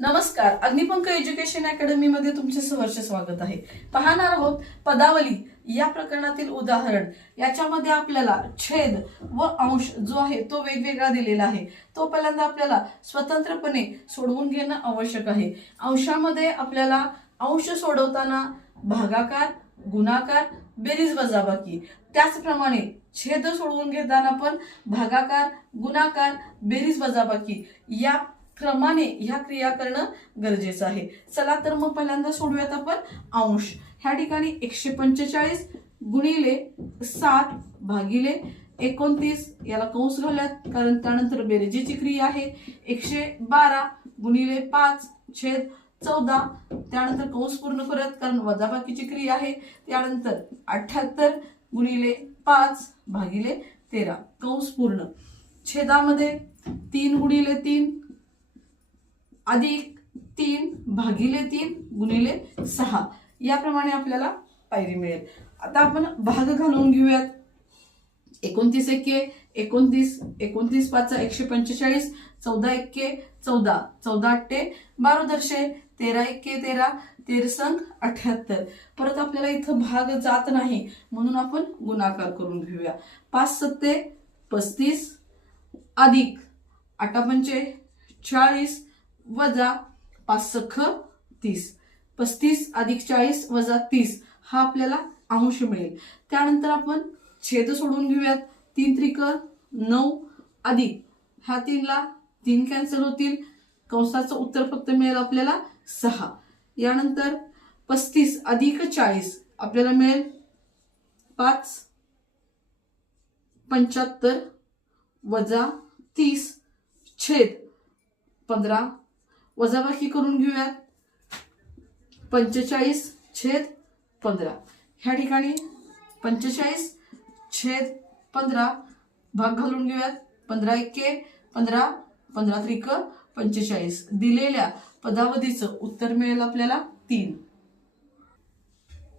नमस्कार, Agnipankh education academy मध्ये तुमचे सहर्ष स्वागत आहे. पाहणार आहोत पदावली या प्रकरणातील उदाहरण. याच्यामध्ये आपल्याला छेद व अंश जो आहे तो वेगवेगळा दिलेला आहे. तो पहिल्यांदा आपल्याला स्वतंत्रपणे सोडवून घेणं आवश्यक आहे. अंशामध्ये आपल्याला अंश सोडवताना भागाकार, गुणाकार, बेरीज वजाबाकी, त्याचप्रमाणे छेद सोडवून घेताना पण भागाकार, गुणाकार, बेरीज वजाबाकी या क्रमाने ह्या क्रिया करणं गरजेचं आहे. चला तर मग पहिल्यांदा सोडूयात आपण अंश. ह्या ठिकाणी 145 गुणिले 7 भागिले 29 याला कंस घालूयात कारण त्यानंतर बेरजेची क्रिया आहे. 112 गुणिले 5 छेद 14 त्यानंतर कंस पूर्ण करूयात कारण वजाबाकीची क्रिया आहे. त्यानंतर 78 गुणिले 5 भागिले 13 कंस पूर्ण. छेदामध्ये 3 गुणिले 3 अधिक 3 भागिले 3 गुणिले 6 याप्रमाणे आपल्याला पायरी मिळेल. आता आपण भाग घालून घेऊयात. 29 एके 29, 29 पाचा 145, 14 एके 14, 14 अट्टे 12 दर्शे, 13 एके 13, 13 संग 78. परत आपल्याला इथं भाग जात नाही म्हणून आपण गुणाकार करून घेऊया. 5 सत्ते 35 अधिक 8 पंचे 40 वजा 5 सख 30. 35 अधिक 40 वजा 30 हा आपल्याला अंश मिळेल. त्यानंतर आपण छेद सोडून घेऊयात. 3 त्रिक 9 अधिक ह्या 3 ला 3 कॅन्सल होतील. कंसाचं उत्तर फक्त मिळेल आपल्याला 6. यानंतर 35 अधिक 40 आपल्याला मिळेल 5 75 वजा 30 छेद 15 वजाबाकी करून घेऊयात. 45 छेद 15 ह्या ठिकाणी 45 छेद 15 भाग घालून घेऊयात. 15 एके 15, 15 त्रिक 45. दिलेल्या पदावधीचं उत्तर मिळेल आपल्याला 3.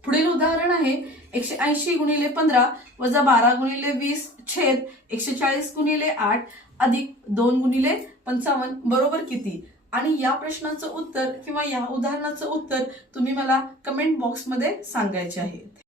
पुढील उदाहरण आहे 180 गुणिले 15 वजा 12 गुणिले 20 छेद 140 गुणिले 8 अधिक 2 गुणिले 55 बरोबर किती. आणि या प्रश्नाचं उत्तर किंवा या उदाहरणाचं उत्तर तुम्ही मला कमेंट बॉक्समध्ये सांगायचे आहे.